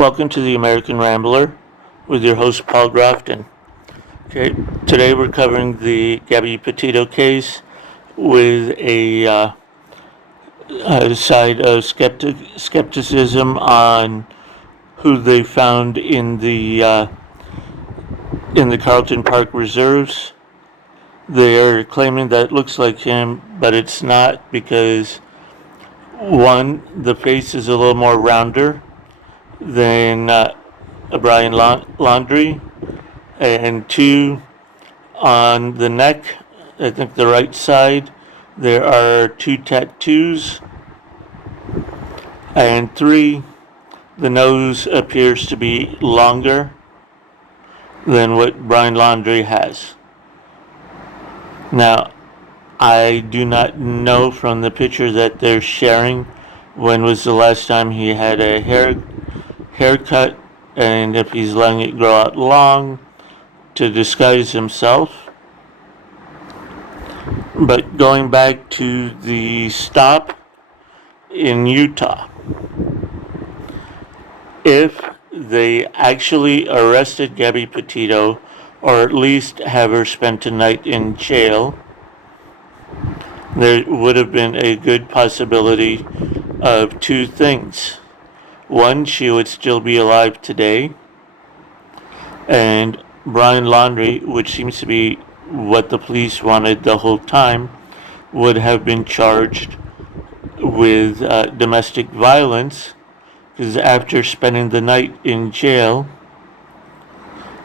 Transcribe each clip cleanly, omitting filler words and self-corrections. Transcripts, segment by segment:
Welcome to the American Rambler with your host Paul Grafton. Okay, today we're covering the Gabbi Petito case with a side of skepticism on who they found in the Carlton Park reserves. They are claiming that it looks like him, but it's not because one, the face is a little more rounder than Brian Laundrie, and two, on the neck, I think the right side, there are two tattoos, and three, the nose appears to be longer than what Brian Laundrie has. Now, I do not know from the picture that they're sharing when was the last time he had a haircut, and if he's letting it grow out long to disguise himself. But going back to the stop in Utah, if they actually arrested Gabbi Petito, or at least have her spend a night in jail, there would have been a good possibility of two things. One, she would still be alive today, and Brian Laundrie, which seems to be what the police wanted the whole time, would have been charged with domestic violence, because after spending the night in jail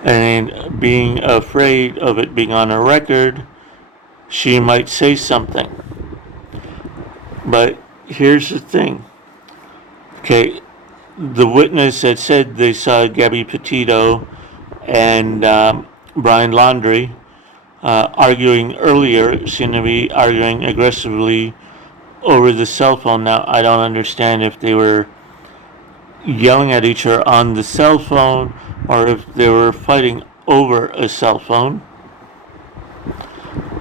and being afraid of it being on a record, she might say something. But here's the thing. Okay, the witness that said they saw Gabbi Petito and Brian Laundrie arguing earlier seemed to be arguing aggressively over the cell phone. Now, I don't understand if they were yelling at each other on the cell phone or if they were fighting over a cell phone.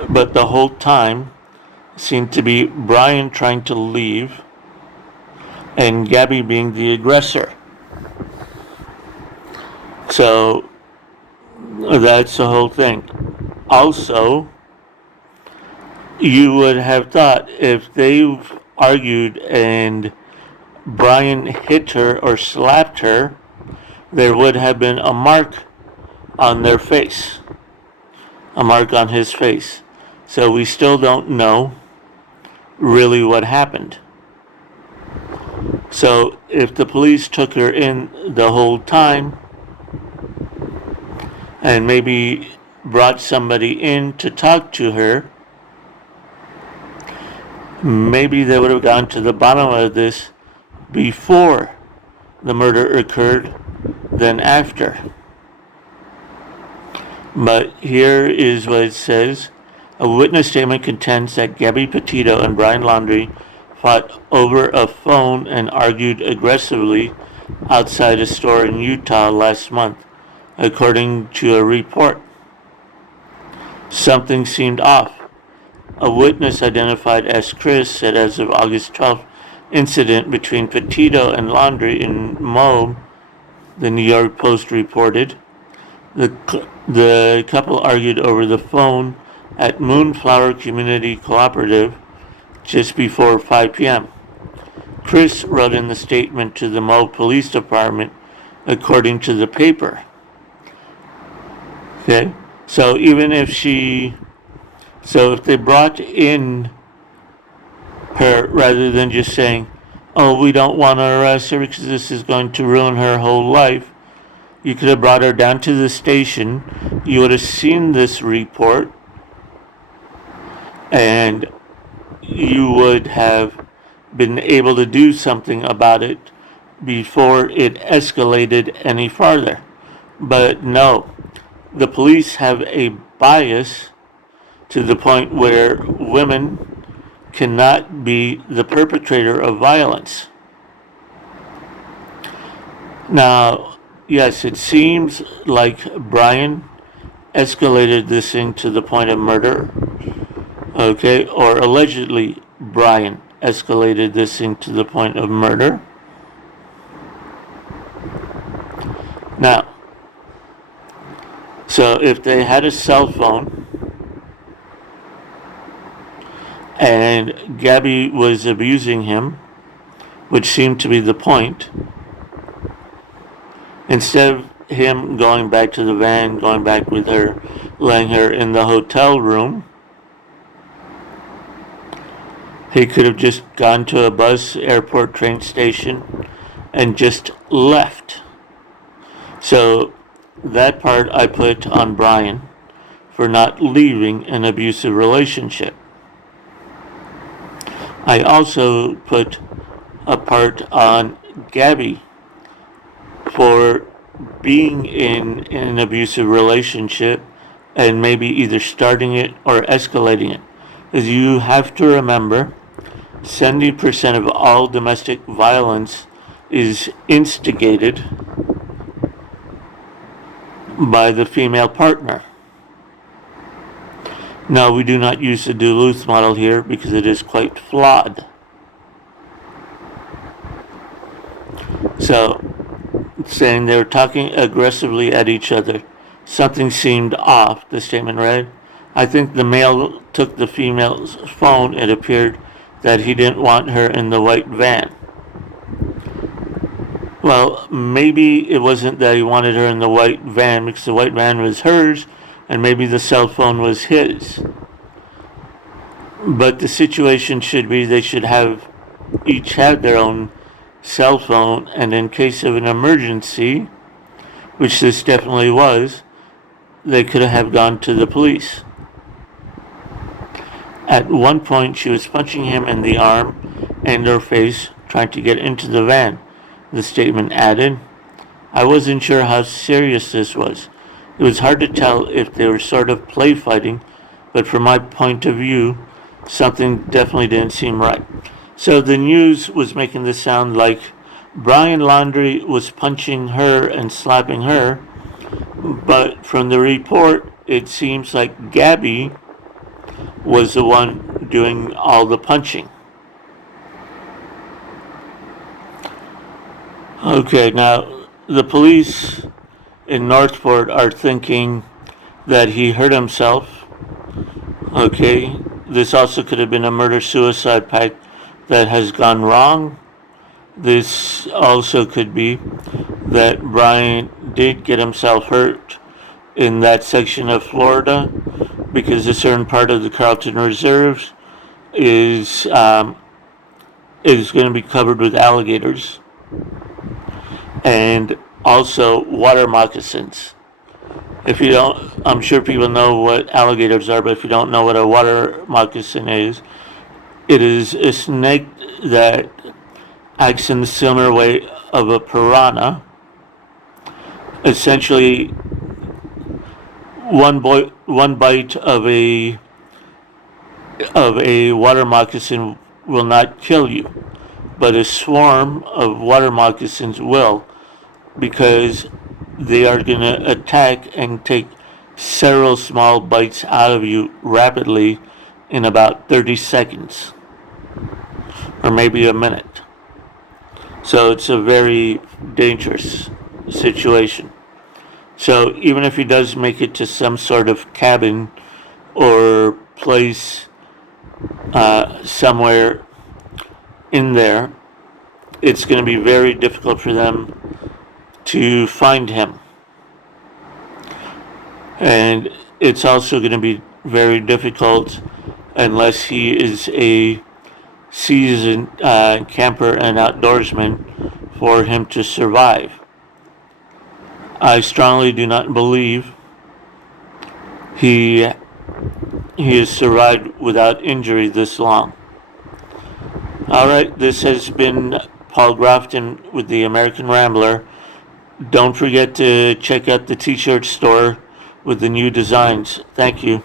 But the whole time seemed to be Brian trying to leave and Gabbi being the aggressor. So that's the whole thing. Also, you would have thought if they argued and Brian hit her or slapped her, there would have been a mark on their face, a mark on his face. So we still don't know really what happened. So if the police took her in the whole time and maybe brought somebody in to talk to her, maybe they would have gone to the bottom of this before the murder occurred than after. But here is what it says. A witness statement contends that Gabbi Petito and Brian Laundrie fought over a phone and argued aggressively outside a store in Utah last month, according to a report. Something seemed off. A witness identified as Chris said as of August 12th, incident between Petito and Laundrie in Mo, the New York Post reported. The couple argued over the phone at Moonflower Community Cooperative just before 5 p.m. Chris wrote in the statement to the Mo Police Department, according to the paper. Okay, so if they brought in her rather than just saying, oh, we don't want to arrest her because this is going to ruin her whole life, you could have brought her down to the station, you would have seen this report, and you would have been able to do something about it before it escalated any farther. But no, the police have a bias to the point where women cannot be the perpetrator of violence. Now, yes, it seems like Brian escalated this thing to the point of murder, okay, or allegedly Brian escalated this thing to the point of murder. Now, so if they had a cell phone and Gabbi was abusing him, which seemed to be the point, instead of him going back to the van, going back with her, laying her in the hotel room, he could have just gone to a bus, airport, train station, and just left. So that part I put on Brian for not leaving an abusive relationship. I also put a part on Gabbi for being in an abusive relationship and maybe either starting it or escalating it. As you have to remember, 70% of all domestic violence is instigated by the female partner. Now, we do not use the Duluth model here because it is quite flawed. So, saying they were talking aggressively at each other. Something seemed off, the statement read. I think the male took the female's phone. It appeared that he didn't want her in the white van. Well, maybe it wasn't that he wanted her in the white van because the white van was hers and maybe the cell phone was his. But the situation should be they should have each have their own cell phone, and in case of an emergency, which this definitely was, they could have gone to the police. At one point, she was punching him in the arm and her face, trying to get into the van. The statement added, I wasn't sure how serious this was. It was hard to tell if they were sort of play fighting, but from my point of view, something definitely didn't seem right. So the news was making this sound like Brian Laundrie was punching her and slapping her, but from the report, it seems like Gabbi was the one doing all the punching. Okay, now the police in Northport are thinking that he hurt himself. Okay, this also could have been a murder-suicide pact that has gone wrong. This also could be that Brian did get himself hurt in that section of Florida because a certain part of the Carlton Reserves is going to be covered with alligators, and also water moccasins. If you don't, I'm sure people know what alligators are, but if you don't know what a water moccasin is, it is a snake that acts in the similar way of a piranha. Essentially, one bite of a water moccasin will not kill you, but a swarm of water moccasins will, because they are going to attack and take several small bites out of you rapidly in about 30 seconds or maybe a minute. So it's a very dangerous situation. So even if he does make it to some sort of cabin or place somewhere in there, it's going to be very difficult for them to find him. And it's also going to be very difficult unless he is a seasoned camper and outdoorsman for him to survive. I strongly do not believe he has survived without injury this long. All right, this has been Paul Grafton with the American Rambler. Don't forget to check out the t-shirt store with the new designs. Thank you.